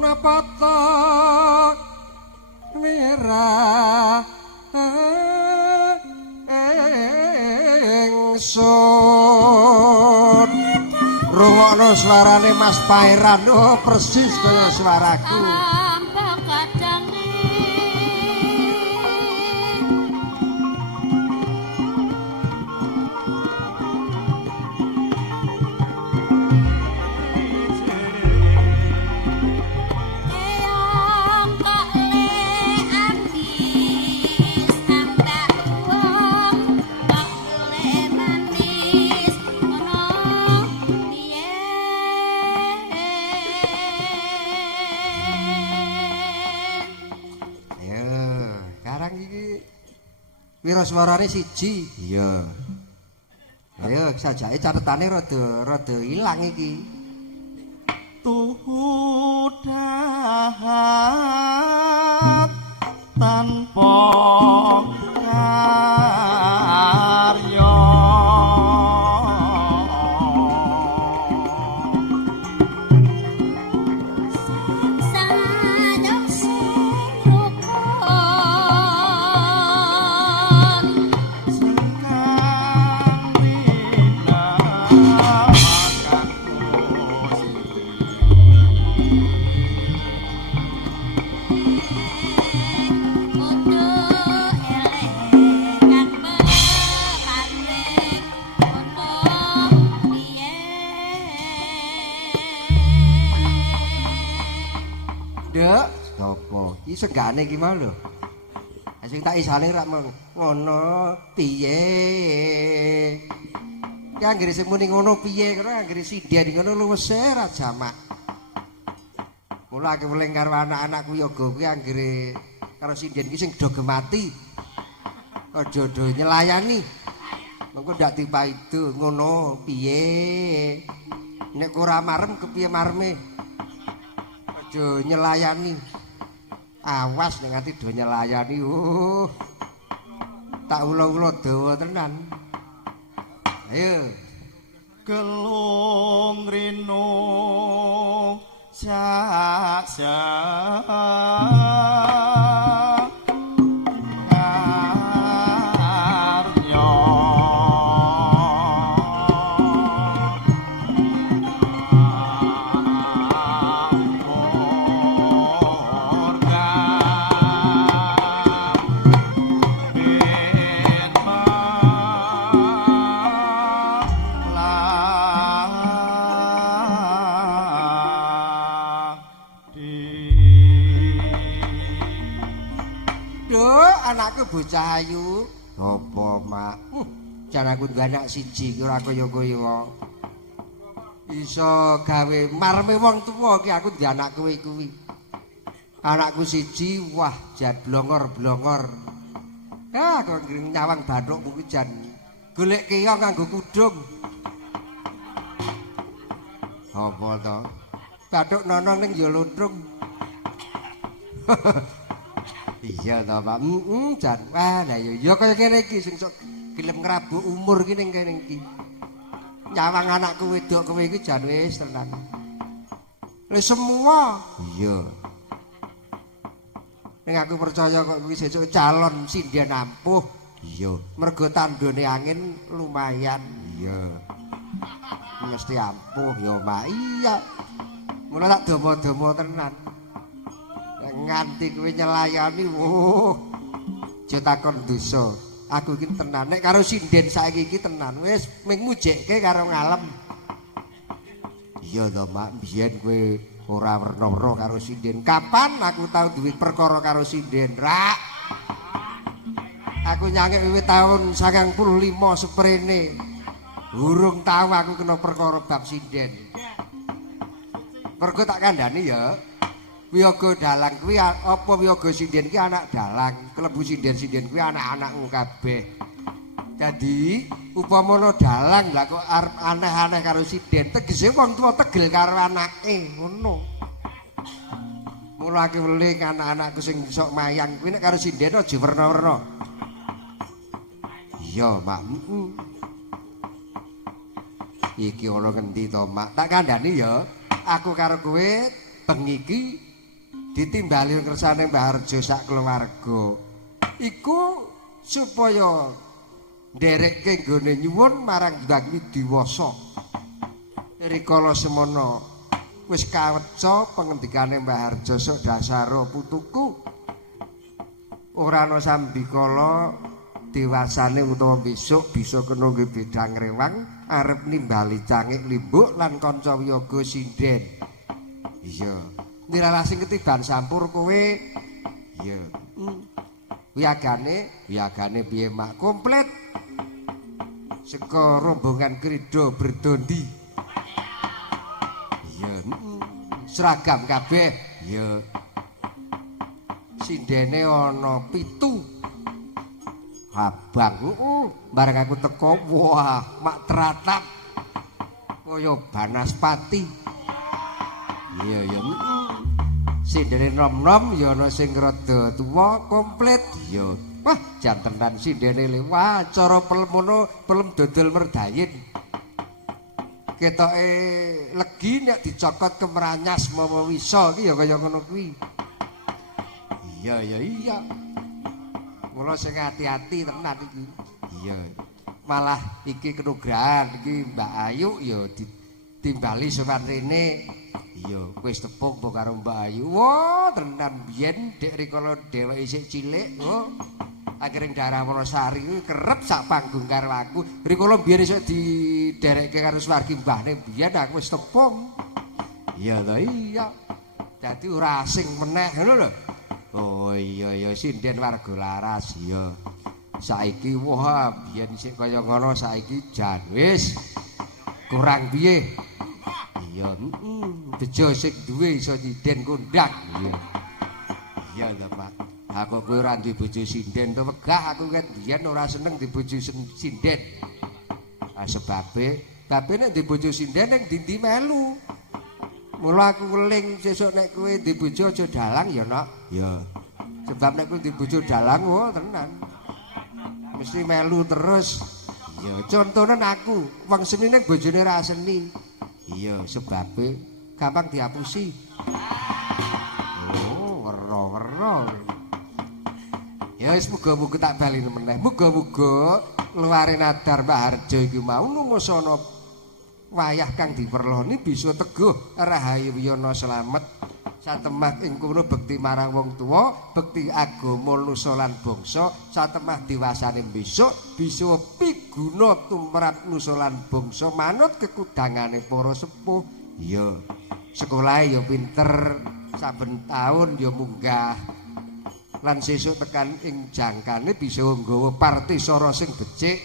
napa ta merah ingsun rungokno suarane Mas Pairan oh persis kaya suaraku Wira suarane siji. Iya. Ayo sajake catetane rada ilang iki. Tuhu dahat tanpa karya Iki segane iki mau lho. Sing tak isane rak ngono piye. Ki anggere sing muni ngono piye karo anggere sinden ngono luwes ra jamak. Mula keweling karo anak-anakku yoga kuwi anggere karo sinden ki sing do gemati. Aja do nyelayani. Mengko ndak dipaido ngono piye. Nek ora marem kepiye mareme. Aja nyelayani. Awas nek nganti do nyelayani tak ula-ula dawa tenan. Ayo gelung rino sak-sak anakku bocah ayu apa mak jan aku duwe anak siji ki ora kaya-kaya iso gawe marme wong tuwa ki aku duwe anak kowe kuwi anakku siji wah jan blongor-blongor aku nyawang bathuk kuwi jan golek keong nganggo kudung apa to bathuk nonong ning ya lutrung iya to Pak jan wah lah ya kaya kene iki sing sok gelem ngrabu umur ki ning kene iki nyawang anakku wedok kowe iki jan wis tenan wis semua iya ning aku percaya kok kuwi sesuk calon sinden ampuh iya mergo tandone angin lumayan iya mesti ampuh ya Pak iya mula tak domo-domo tenan nganti kowe nyelayani aja takon dosa aku iki tenan nek karo sinden saiki iki tenan wis ming mujekke karo ngalem iya to Mak biyen kowe ora werna-werna karo sinden kapan aku tau duwe perkara karo sinden rak aku nyangek wiwit taun 95 seprene urung tau aku kena perkara bab sinden mergo tak kandhani ya Wiyaga dalang kuwi apa wiyaga sinden ki anak dalang, klebu sinden-sinden kuwi anak-anakmu kabeh. Dadi upamana dalang lah kok arep aneh-aneh karo sinden, tegese wong tuwa tegel karo anake, ngono. Mula aku weling anak-anakku sing sok mayang kuwi nek karo sinden aja werna-werna. Iya, Mak. Iki ana ngendi to, Mak? Tak kandhani ya. Aku karo kowe bengi iki ditimbali kersane Mbah Harjo sak keluarga. Iku supaya nderekke nggone nyuwun marang Hyang Widiwasa. Rikala semono wis kaweca pengendikane Mbah Harjo sok dasara putuku. Ora ana sambikala dewasane utawa besok bisa kena nggih bedang rewang arep nimbali cangik limbuk lan kanca wiyaga sinden. Iya. Niralasing ketiban sampur kowe. Iya. Wiyagane piye mak komplit. Seka rombongan krida berdondi. Iya. Seragam kabeh. Iya. Sindene ana 7. Abang, bareng aku teko, wah, mak teratap kaya Banaspati. Iya, ya. Sindene nom-nom ya ana sing rada tuwa komplit. Ya. Wah, jantenan sindene le. Wah, cara pelem pelem dodol merdayin. Ketoke legi nek dicokot kemranyas mawa wisa iki ya kaya ngono kuwi. Iya, ya iya. Mula sing hati-hati tenan iki. Iya. Malah iki kenugrahan iki Mbak Ayu ya ditimbali sowan rene. Iya, wis tepung po karo Mbak Ayu. Wah, tenan biyen dek rikala dheweke isih cilik, oh. Akhire daerah Wonosari kerep sak panggung karo aku. Rikala biyen iso diderekke karo swargi mbahne biyen aku wis tepung. Iya ta iya. Dadi ora asing meneh ngono lho. Oh iya ya sinden warga laras ya. Saiki wah biyen sik kaya ngono saiki jan wis kurang piye. Iya, bejo sing duwe iso sinden kondang. Iya. Iya lho Pak. Aku kowe ora duwe bojo sinden to wegah aku ket biyen ora seneng di bojo sinden. Ah sebabe nek di bojo sinden ning ndi melu. Mula aku weling sesuk nek kowe di bojo aja dalang ya, Nok. Ya. Sebab nek kowe di bojo dalang wah tenan. Mesti melu terus. Ya, contohnya aku, wong seni nek bojone ra seni. Iya, sebabe gampang diapusi. Oh, wero-wero. Ya wis muga-muga tak baleni meneh. Muga-muga luare nadar Mbah Harjo iki mau numusana wayah kang diperloni bisa teguh rahayu wiyana slamet satemah ing kono bekti marang wong tuwa bekti agama nusa lan bangsa satemah dewasane besok bisa piguna tumrap nusa lan bangsa manut kekudangane para sepuh. Iya, sekolahe ya pinter, saben taun ya munggah lan sesuk tekan ing jangkane bisa nggawa partisara sing becik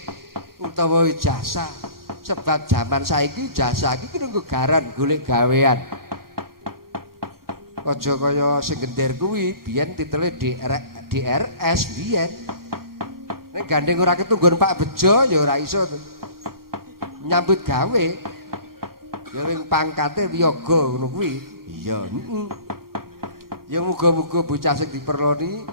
utawa ijazah. Sebab zaman saiki jasa iki kanggo garan golek gawean. Aja kaya sing gender kuwi biyen titele DRS biyen. Nek gandeng ora ketunggon Pak Bejo ya ora iso nyambut gawe. Ya ning pangkate wiyaga ngono kuwi. Iya, heeh. Ya muga-muga bocah sing diperloni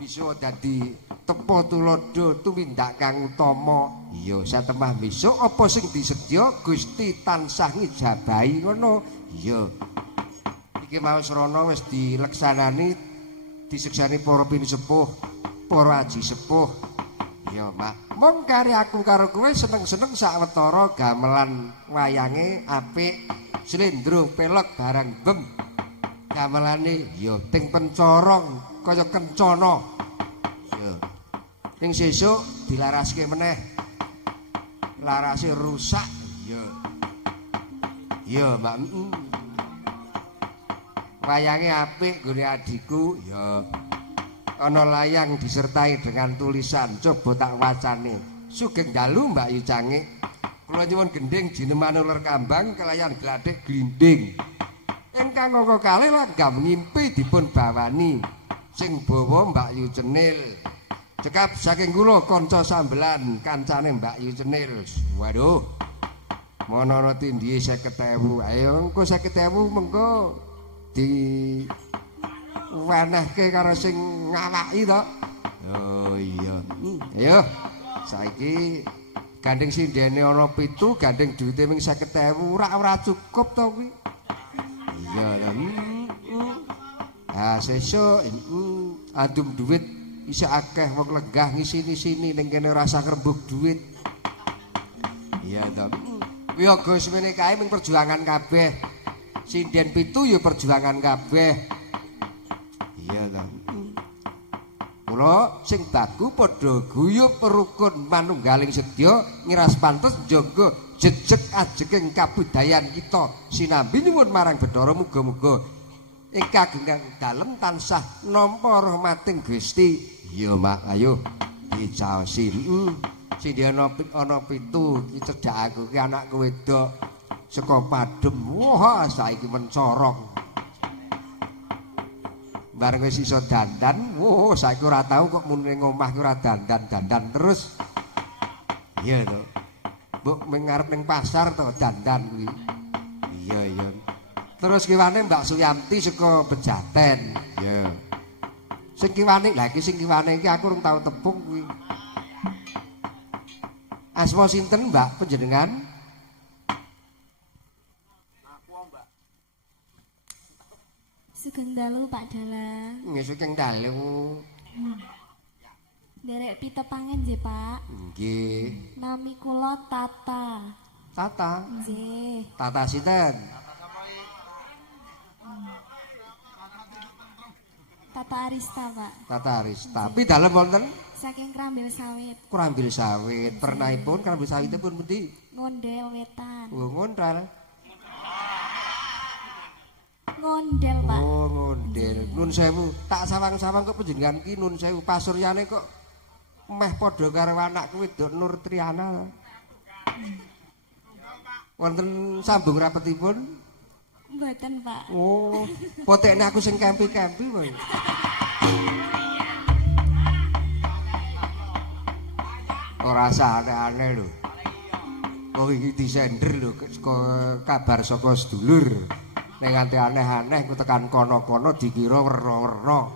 bisa dadi tepa tulodo tumindak kang utama. Iya, satemah besok apa sing disedya Gusti tansah ngijabahi ngono. Iya. Iki mau srana wis dileksanani diseksani para pinisepuh, para aji sepuh. Iya, Mak. Mung kare aku karo kowe seneng-seneng sawetara gamelan wayange apik, slendro pelok barang bem. Gamelane ya ting pencorong kaya kencana. Iya. Ning sesuk dilaraske meneh. Larase rusak. Iya. Iya, Mbak. Wayange apik nggone adikku, ya. Ana layang disertai dengan tulisan, coba tak wacane. Sugeng dalu Mbak Yu Cangik. Kula nyuwun gending jineman uler kambang kelayan gladhek glinding. Ingkang angka kalih langgam ngimpi dipun bawani. Sing bawa Mbak Yu Cenil. Cekap saking kula kanca sambelan kancane Mbak Yu Cenil. Waduh. Mono tindhi 50.000. Ayo engko 50.000 mengko di wenehke karo sing ngawaki to. Oh iya. Ayo. Saiki gandeng sindene ana 7, gandeng duwite ming 50.000 ora cukup to kuwi. Iya ya. sesuk adum duit isih akeh wong lenggah ngisi-ngisini ning kene rasa ngrembug duit. Iya to. Kuwi aja semene kae ming perjuangan kabeh. Sinden 7 ya perjuangan kabeh. Iya to. Mula sing bagu padha guyub rukun manunggaling sedya ngiras pantes njaga jejeg ajeging kabudayan kita sinambi nyuwun marang Bathara muga-muga ing kagungan dalem tansah nampa rahmating Gusti. Ya Mak, ayo dicaosi. Sing ana 7 iki cedhak aku ki anakku wedok saka Padem. Wah, saiki mencorong. Bareng wis iso dandan, wah saiki ora tau kok muni ning omah ki ora dandan terus. Iya to. Mbok mengarep ning pasar to dandan kuwi. Iya. Terus kiwane Mbak Suyanti saka Bejaten. Iya. Sing kiwane iki aku urung tau tepung kuwi. Asma sinten Mbak panjenengan? Sugeng dalu Pak Dalang. Nggih sugeng dalu. Derek pitepangen nggih Pak. Nggih. Nami kula Tata. Tata. Nggih. Tata sinten? Tata Arista Pak. Tata Arista. Pi dalem wonten? Saking Krambil Sawit. Krambil sawit. Pernahipun krambil sawitipun pundi? Ngondel Wetan. Oh, ngontal. Ngondel Pak. Oh, ngondel. Nun sewu. Tak sawang-sawang kok panjenengan ki nun sewu pasuryane kok meh padha karo anakku wedok Nur Triana. Wonten sambung rapetipun? Mboten Pak. Oh, potekne aku sing kempi-kempi wae. Ora usah aneh-aneh lho. Kok iki disender lho kabar saka sedulur. Nek nganti aneh-aneh ku tekan kono-kono dikira werna-werna.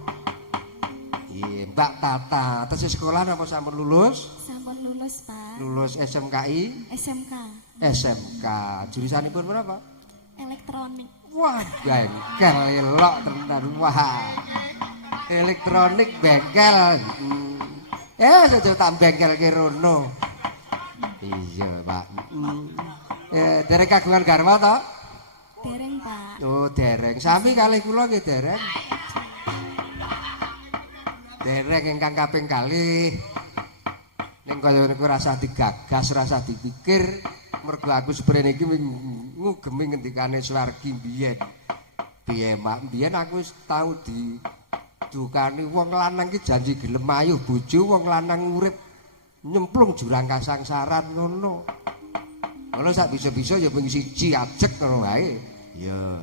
Iya, Mbak Tata, tesih sekolah apa sampun lulus? Sampun lulus Pak. Lulus SMKI? SMK. SMK. Jurusanipun berapa? Elektronik. Wah, bengkel elok tenan. Wah. Elektronik bengkel. Saja tak bengkel ke rono. Iya, Pak. Derek kagungan garwa to? Dereng Pak. Oh, dereng. Sami kalih kula nggih dereng. Dereng ingkang kaping kalih. Ning kaya niku rasah digagas, rasah dipikir. Mergo aku seprene iki ngugemi ngendikane Suwargi mbiyen. Piye, Mak? Mbiyen aku wis tau didukani wong lanang ki janji gelem ayuh bojo, wong lanang urip nyemplung jurang kasangsaran ngono. Ngono sak bisa-bisa ya ping siji ajeg ngono wae. Ya.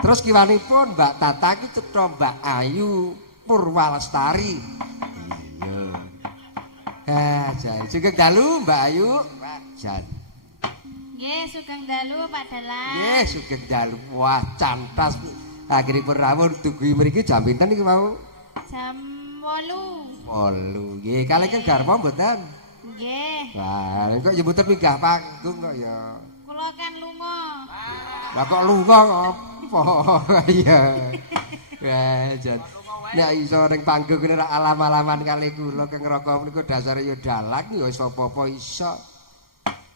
Terus kiwanipun Mbak Tata ki cetha Mbak Ayu Purwalestari. Iya. Jan sugeng dalu Mbak Ayu. Pak Jan. Nggih, sugeng dalu Pak Dalang. Nggih, sugeng dalu. Wah, cantas. Akhiripun rawuh dugi mriki jam pinten iki mau? Jam 8. 8. Nggih, kalih kan garwa mboten? Nggih. Wah, kok ya mboten minggah panggung kok ya. Kula kan lunga. Lah kok lunga apa? Iya. Wah, jan. Nek iso ning panggung kene ra alam-alaman kali kula keng raka menika dasare ya dalang ya wis apa-apa iso.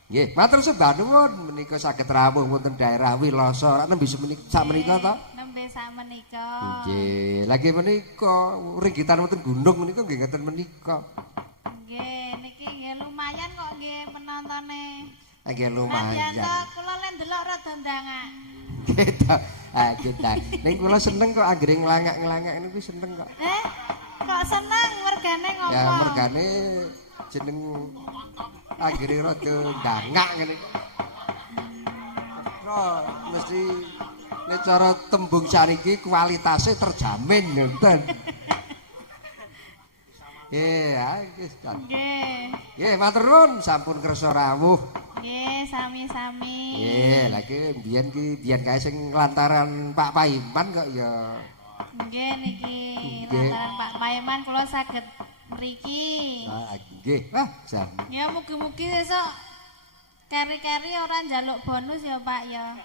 Nggih, matur sembah nuwun menika saged rawuh wonten daerah Wilasa. Ra nembe sakmenika to? Nembe sakmenika. Nggih, lagi menika ringgitan wonten gunung menika nggih ngeten menika. Nggih, niki nggih lumayan kok nggih penontone. Nggih lumayan. Lah kula lek ndelok rada ndangak. Kita, kita. Ning kula seneng kok anggere nglangak-nglangak niku seneng kok. Kok seneng mergane ngopo? Ya mergane jeneng anggere rada ndangak ngene. Mesti nek cara tembung sariki kualitasnya terjamin ngoten. Nggih, nggih, matur nuwun sampun kersa rawuh. Nggih, sami-sami. Nggih, lagi biyen kae sing lantaran Pak Paiman kok ya. Nggih niki Nggih. lantaran Pak Paiman kula saged mriki. Nggih, wah jan. Ya mugi-mugi sesuk keri-keri ora njaluk bonus ya Pak ya.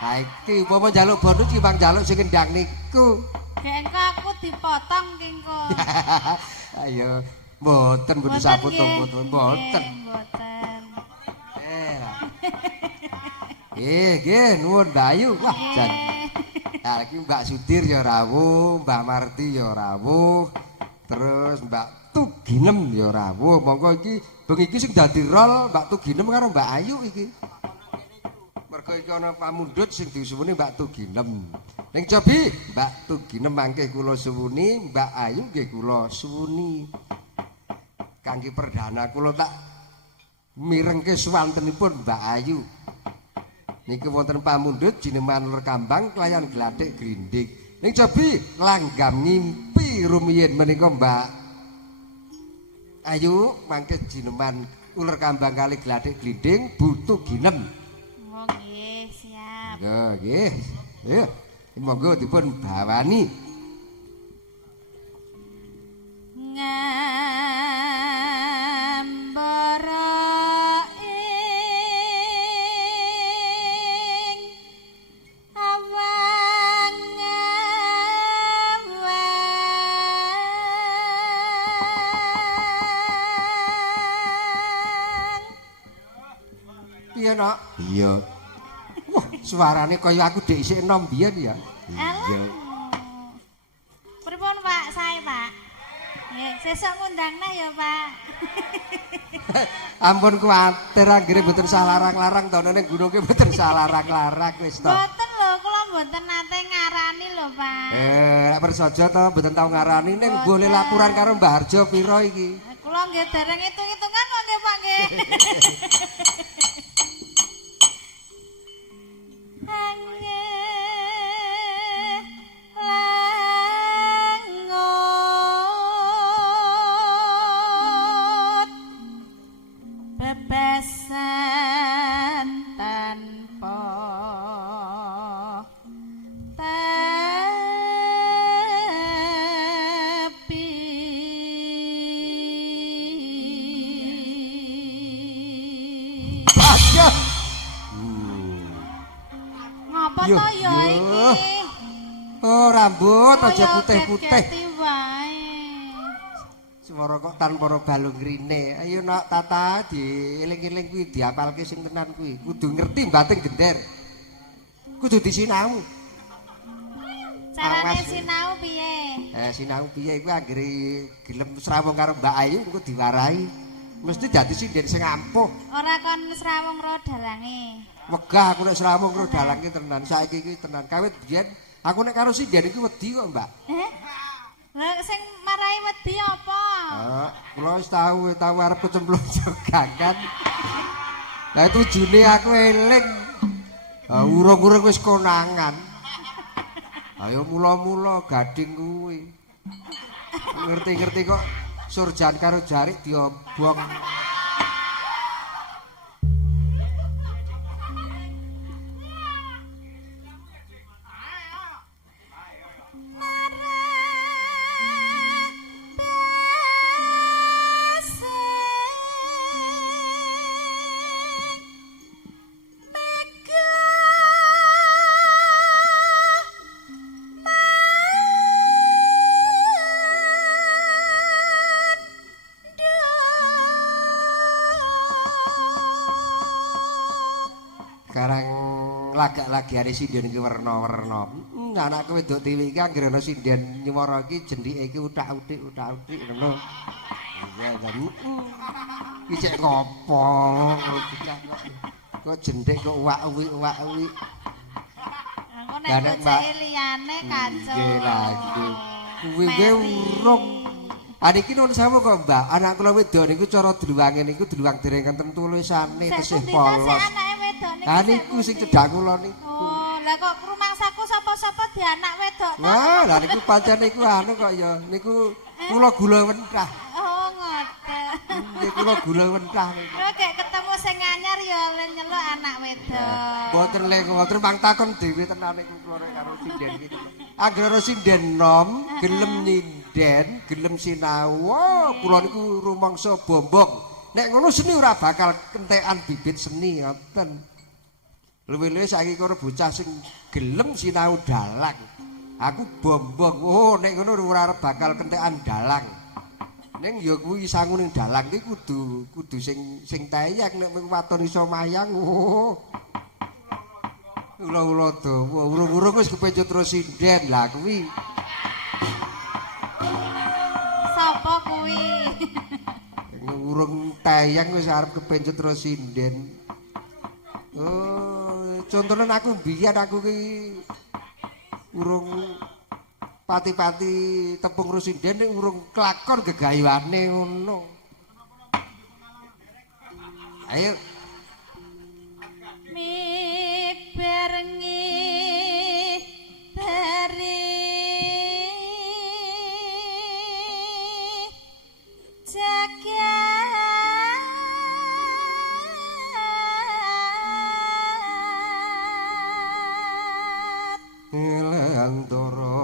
Ha iki upama njaluk bonus iki bang njaluk sing kendang niku. Engko aku dipotong engko. Ayo, mboten kudu sapotong mboten. Mboten. Nggih, nuwun Mbak Ayu. Wah, jan. Nah, iki Mbak Sudir ya rawuh, Mbak Marti ya rawuh. Terus Mbak Tuginem ya rawuh. Monggo iki bengi iki sing dadi rol Mbak Tuginem karo Mbak Ayu iki. Mergo iki ana pamundhut sing disuwuni Mbak Tuginem. Ning Cobi, Mbak Tuginem mangke kula suwuni, Mbak Ayu nggih kula suwuni. Kangge perdana kula tak mirengke swantenipun Mbak Ayu. Niki wonten pamundhut jineman Lur Kambang kelayan glathik grinding. Ning Cobi langgam ngimpi rumiyin menika Mbak Ayu mangke jineman Uler Kambang kali glathik glinding butuh ginem. Oh nggih, siap. Nggih. Ya. Monggo dipun bawani. Ngambara ing awang-awang. Iya, Nak? Iya. Wah, suarane kaya aku dhek isih enom biyen ya. Iya. Pripun Pak, sae Pak? Nggih, sesuk ngundangna ya Pak. Ampun kuwatir anggere mboten salah larang-larang to ning gunungke mboten salah larang-larang wis to. Mboten lho, kula mboten nate ngarani lho Pak. Nek persaja to mboten tau ngarani ning boleh laporan karo Mbah Harjo pira iki. Kula nggih dereng hitung-hitungan kok nggih Pak nggih. Bebasan tanpa tepi. Aja. Ngapa to ya iki? Oh, rambut aja putih-putih. Swara kok tanpa balung rine. Ayo Nak Tata dieling-eling kuwi diapalke sing tenan kuwi. Kudu ngerti bating gender. Kudu disinau. Carane sinau piye? Sinau piye iku anggere gelem srawung karo Mbak Ayu engko diwarahi. Mesti dadi sinden sing ampuh. Ora kon srawung ro dalange. Wegah aku nek srawung karo dalange tenan. Saiki iki tenan. Kawit biyen aku nek karo sinden iki wedi kok, Mbak. Lah sing marai wedi apa? Kula wis tahu arep kecemplung jogangan. Lah tujune aku eling. Urung-urung wis konangan. Ayo mula-mula gading kuwi. Ngerti-ngerti kok surjan karo jarik diobong. Lagak-lagiane sinden iki werna-werna. Anakku wedok tiwi iki anggere ana sinden nyuwara iki jendike iki uthak-uthik ngono. Iya kan. Iki cek ngopo kok jendhik kok uwak-uwik. Engko nek bocah liyane kanca. Nggih lagi. Kuwi nggih urung. Niki nuwun sewu kok Mbak, anak kula wedok niku cara dluwange niku dluwang dereng enten tulisane tesih polos. Niku sing cedhak kula niku. Oh, lah kok rumangsaku sapa-sapa di anak wedok to? Wah, lah niku pancen niku anu kok ya, niku kula gula wentah. Oh, ngoten. Niku kula gula wentah niku. Kok gek ketemu sing anyar ya nyeluk anak wedok. Mboten lek ngoten mang takon dhewe tenan niku kula karo sinden iki. Anggere sinden nom, gelem nyinden, gelem sinau. Wah, kula niku rumangsa bombong. Nek ngono seni ora bakal kentekan bibit seni ngoten. Luwih-luwih saiki kono bocah sing gelem sinau dalang. Aku bombong. Oh, nek ngono ora arep bakal kentekan dalang. Ning ya kuwi sanguning dalang iki kudu sing tayang nek waton iso mayang. Oh. Ula-ula dawa, urung-urung wis kepencut terus sinden lah kuwi. Sapa kuwi? Urung tayang wis arep kepencut terus sinden. Oh, contohnya aku biyen aku ki urung pati-pati tepung rusinden ning urung kelakon gegayuane ngono. Ayo Berengi dari jagat ilang toro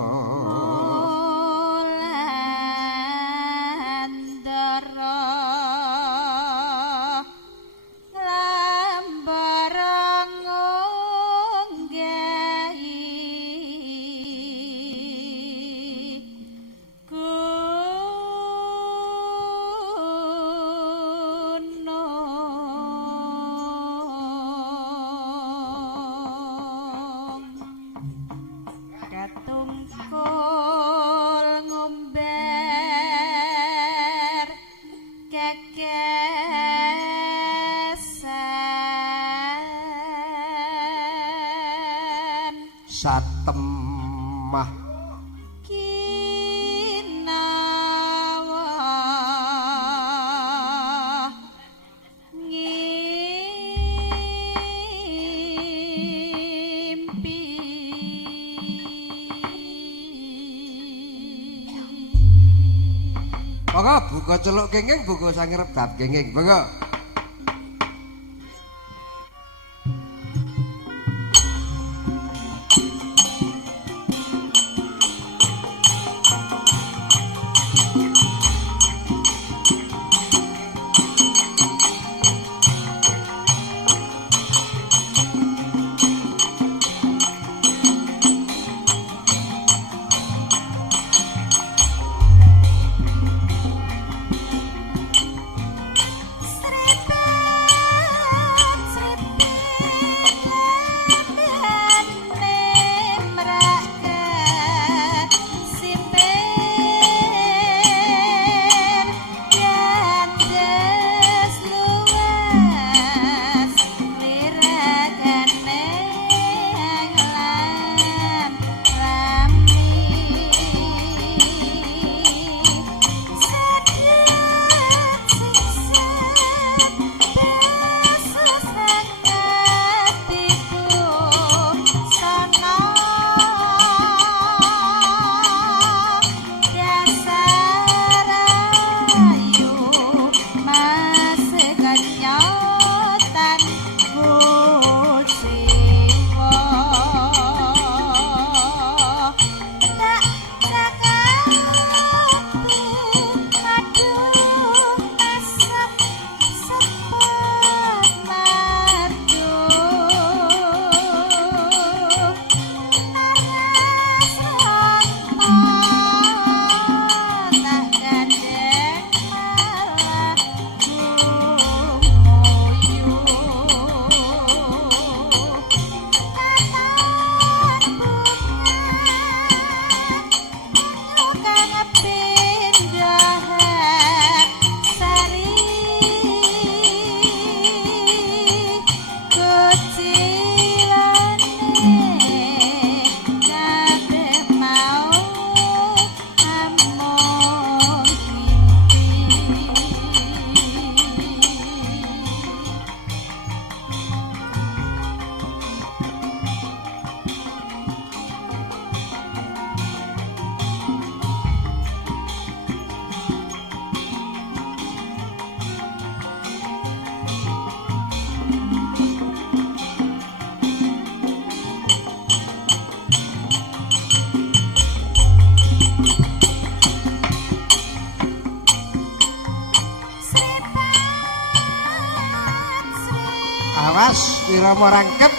satemah kinawa ngimpi Monggo buka celuk kenging buka sangrep bab kenging monggo awas wirama rangkep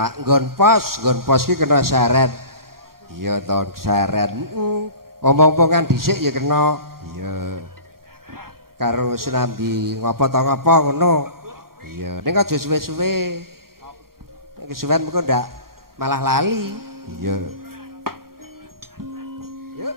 mak nggon pos ki kena seret. Iya to seret. Omong-omongan dhisik ya kena. Iya. Karo sinambi ngopo to ngopo ngono. Iya, ning aja suwe-suwe. Nek kesuwen mengko ndak malah lali. Iya. Yuk.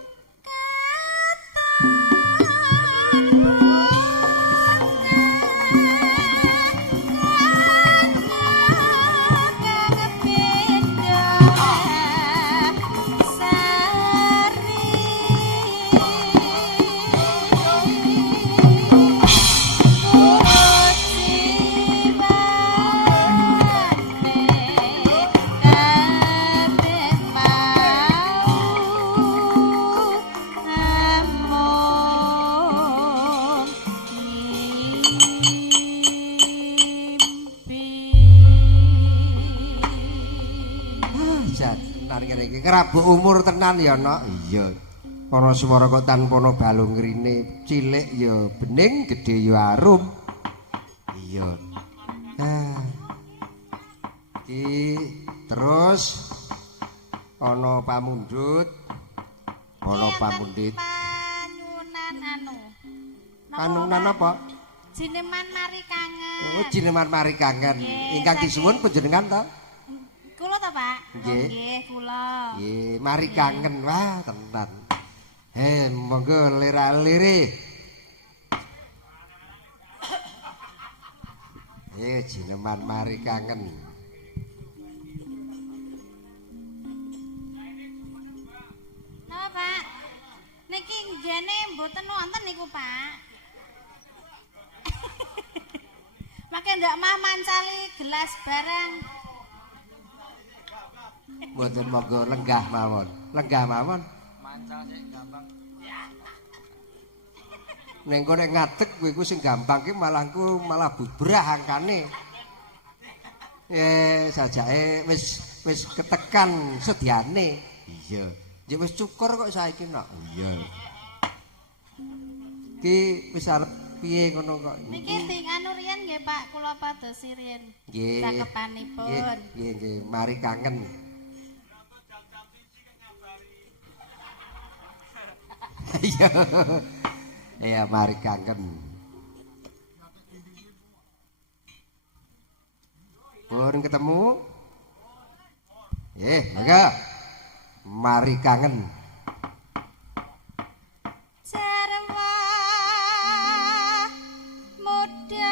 Ngerabuk umur tenan ya nok. Iya. Ana swara kok tanpa ana balung ngrine, cilik ya bening, gedhe ya arum. Iya. Iki terus ana pamundhut, ana pamundhit. Panyunan anu. Panunan apa? Jineman mari kangen. Oh, jineman mari kangen. Ingkang disuwun panjenengan to? Kula to, Pak? Nggih. Nggih, kula. Nggih, mari kangen wah tenan. Monggo lira-liri. Jineman mari kangen. Napa, Pak? Niki jene mboten wonten niku, Pak. Make ndak mah mancali gelas barang. Mboten monggo lenggah mawon. Lenggah mawon. Mancal sik gampang. Ning kok nek ngadeg kuwi ku sing gampang ki malah bubrah angkane. Sajake wis ketekan sediane. Iya. Ya wis cukur kok saiki nok. Iya. Ki wis arep piye ngono kok. Niki ting anu riyen nggih, Pak, kula padosi riyen. Nggih. Cakepanipun. Nggih, mari kangen. Iya. Iya, mari kangen. Pun ketemu. Mangga. Mari kangen. Jarwa muda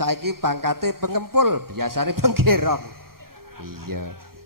Saiki pangkate pengempul, biasane penggerong. Iya.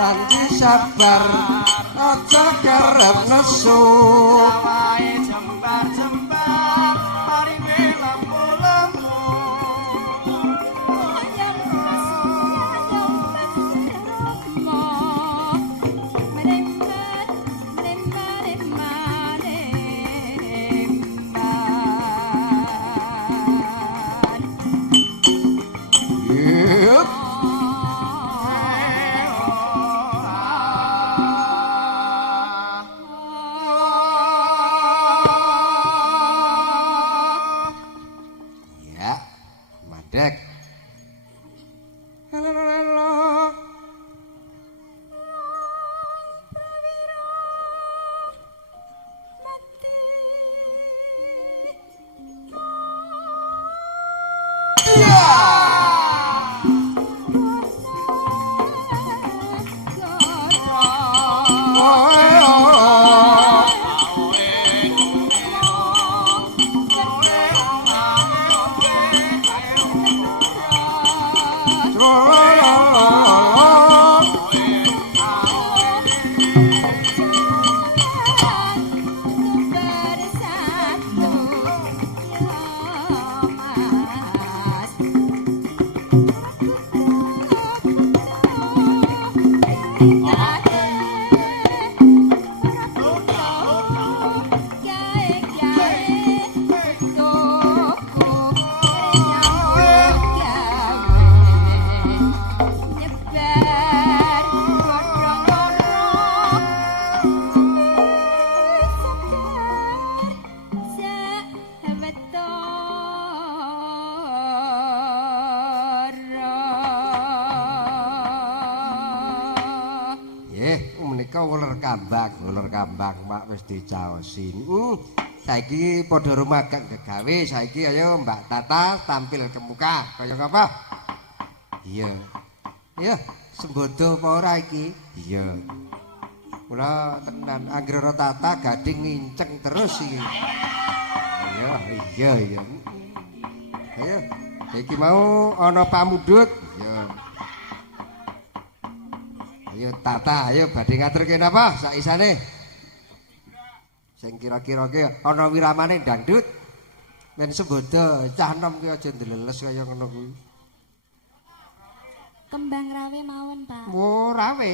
janji sabar aja kerep nesu wae jembar-jembar marine lembu-lembu Yup. Ya, mandek. Halo, halo. Menika uler kambang mak wis dicaosi. Saiki padha rumagang gegawe, saiki ayo Mbak Tata tampil ke muka. Kaya ngapa? Iya. Iya, sembodo apa ora iki? Iya. Kula tenan anggere Tata gading nginceng terus iki. Iya, iya, iya. Ayo, iki mau ana pamudhut. Iya. Ayo Tata, ayo badhe ngaturke napa sak isane. Sing kira-kira ki ana wiramane dangdut. Men sembodo cah enom ki aja ndeleles kaya ngono kuwi. Kembang rawe mawon, Pak. Oh, rawe.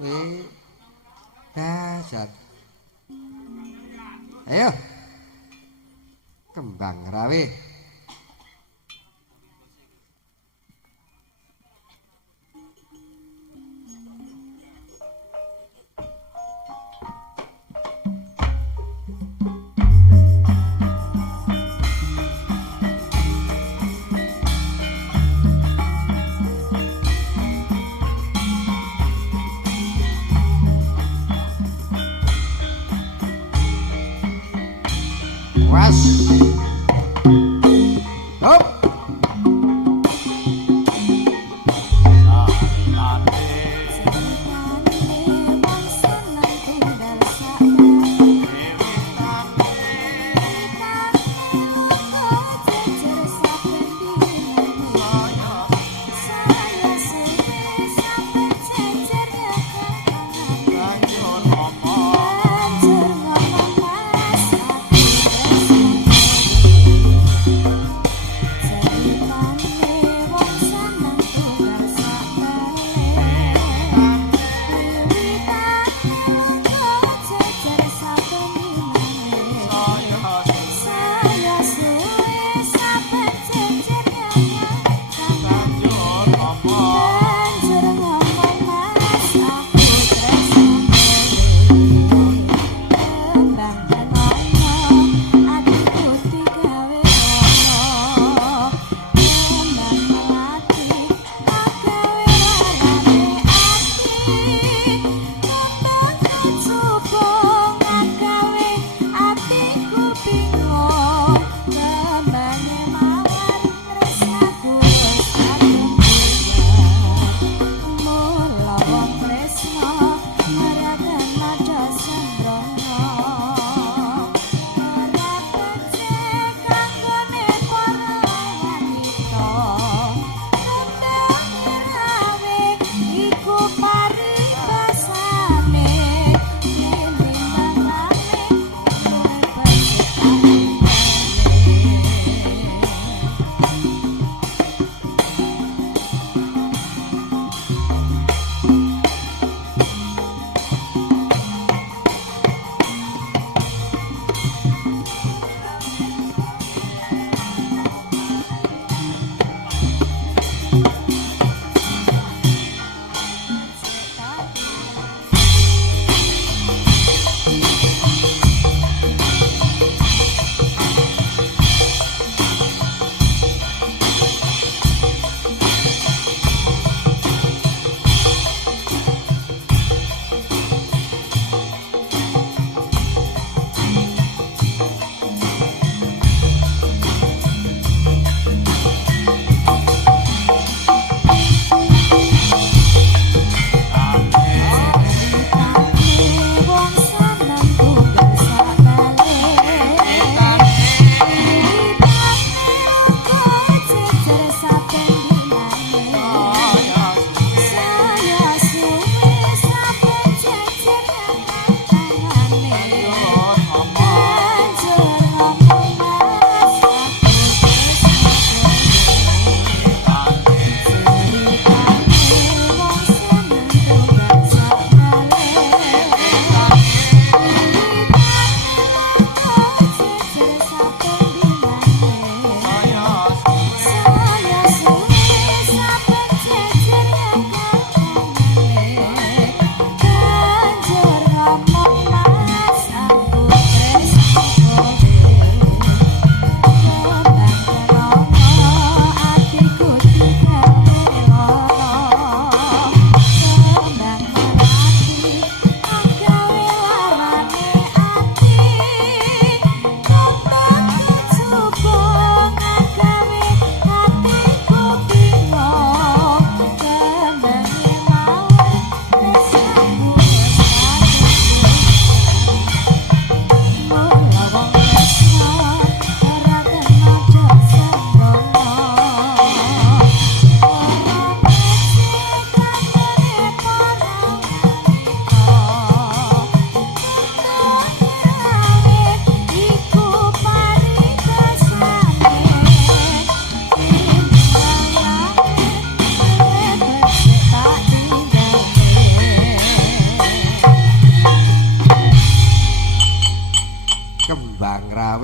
Nggih. Dahsyat. Ayo. Kembang rawe. Was. Hop.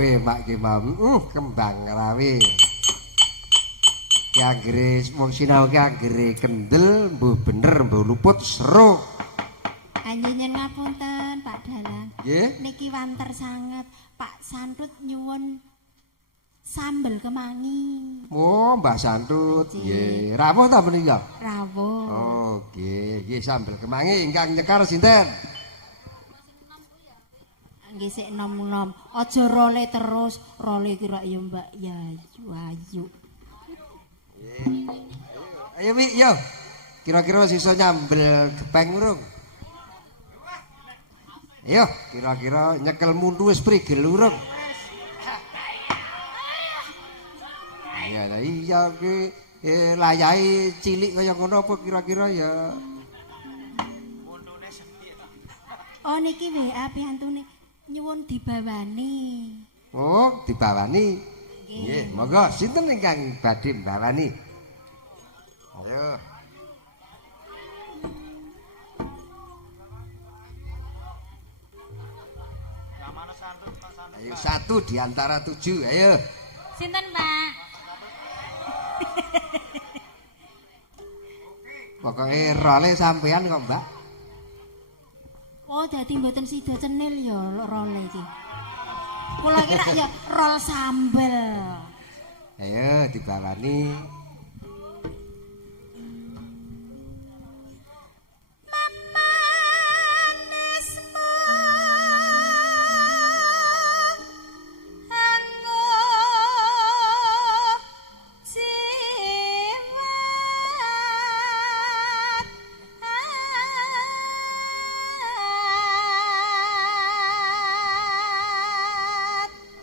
rawe Pak ki mau. Kembang rawe. Ki anggere wong sinau ki anggere kendel, mbuh bener, mbuh luput seru. Anjenengan ngapunten Pak Dalang. Nggih. Niki wanter sanget. Pak Santut nyuwun sambel kemangi. Oh, Mbah Santut. Nggih. Rawuh ta menika? Rawuh. Oh, nggih, nggih sambel kemangi ingkang nyekar sinten? Nggih sik nom-nom. Aja role terus. Role kira ya Mbak Yayu Ayu. Ayo Wi, yo. Kira-kira sisa nyambel gepeng urung? Ayo, kira-kira nyekel mundu wis prigel urung? Ya, lah iya ki layahe cilik kaya ngono apa kira-kira ya. Oh niki WA piyantune nyuwun dibawani. Oh, dibawani. Nggih, monggo sinten ingkang badhe mbawani? Ayo. Ayo 1 di antara 7, ayo. Sinten, Pak? Pokoke role sampean kok, Mbak. Oh, dadi mboten sida cenil ya role iki. Kula kira ya rol sambel. Ayo dibawani.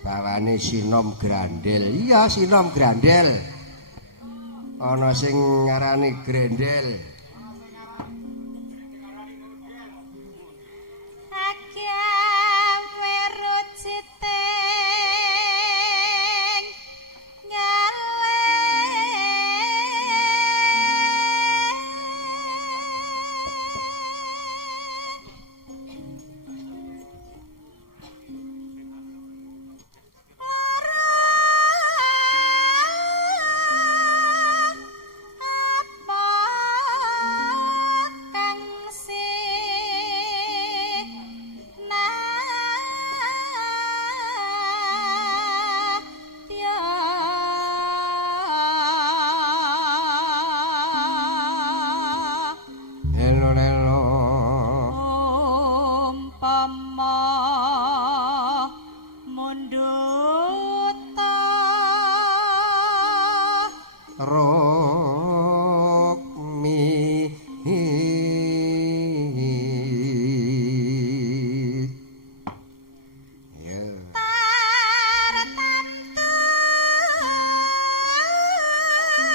Bawane sinom grandel. Iya, sinom grandel. Ana sing ngarani grendel.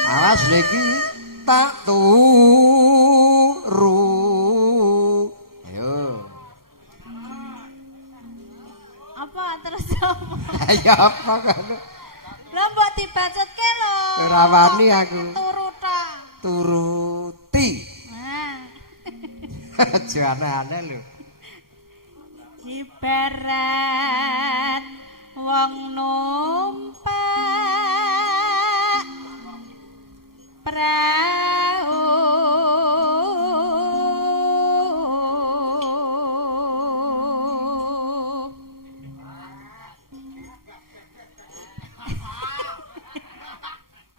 Awas niki tak turu. Ayo. Apa terus apa? Ayo apa kan? Lho mbok dibacutke lho. Ora wani aku. Turu ta. Turuti. Nah. Aja aneh-aneh lho. Ibarat wong numpak prau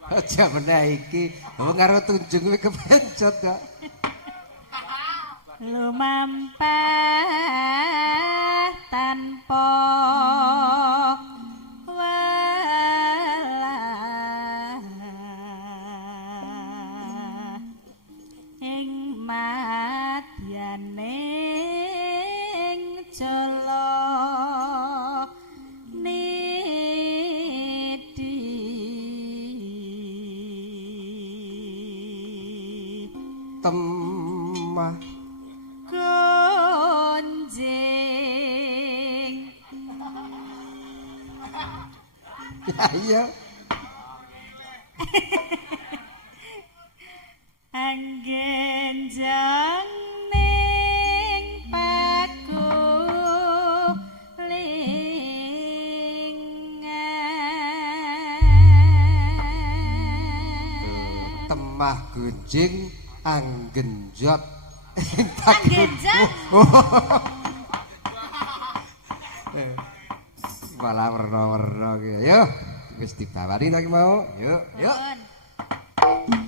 Aja meneh iki wong karo tunjung kuwi kepencot kok. lumampah tanpa welah ing madyaning jala nidi Temah gonjing ya iya. anggenjang ning pakuling temah gunjing anggenjot Anggenjot. malah werna-werna ki yo wis dibawani ta ki mau yuk yuk Pun.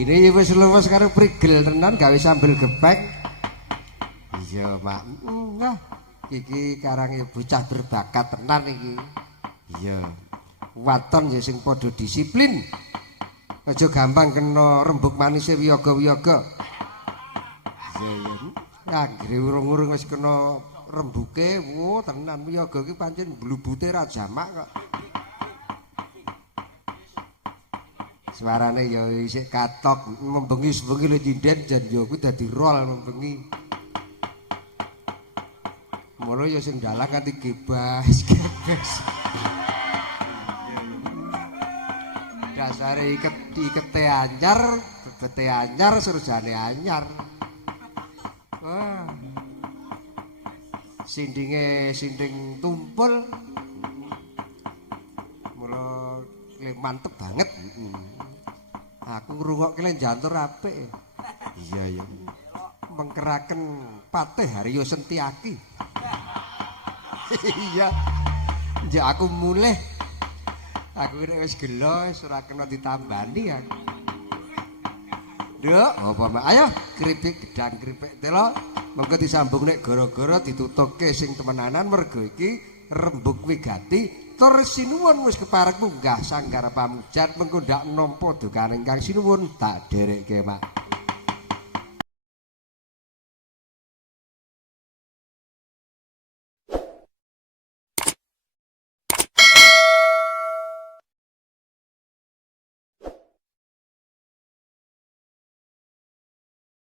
Gini wis lemes karo prigel tenan gawe sambel gepeng. Iya, Mak. Wah, iki karange bocah berbakat tenan iki. Iya. Waton ya sing padha disiplin. Aja gampang kena rembug manise wiyaga-wiyaga. Iya, ya. Anggere urung-urung wis kena rembuke, wo tenan wiyaga iki pancen blubute ra jamak kok. Suarane ya isih katok, membengi-bengi lho nyinden jan ya kuwi dadi rol membengi. Mula ya sing dalang kanthi gebas. Dasare ikete anyar, bebete anyar, surjane anyar. Wah. Sinding tumpul. Mula mantep banget. Aku ngrungokke le jantur apik. Iya ya. Mengkeraken Patih Haryo Sentiaki. Iya. Ya aku mulih. Aku nek wis gelo wis ora kena ditambani aku. Nduk, apa Mak? Ayo kripik gedang kripik telo. Mengko disambung nek gara-gara ditutukke sing temenanan mergo iki rembug wigati. Tur sinuwun wis kepareng munggah sanggar pamujan mengko ndak nampa dukane ingkang sinuwun tak dherekke Mak.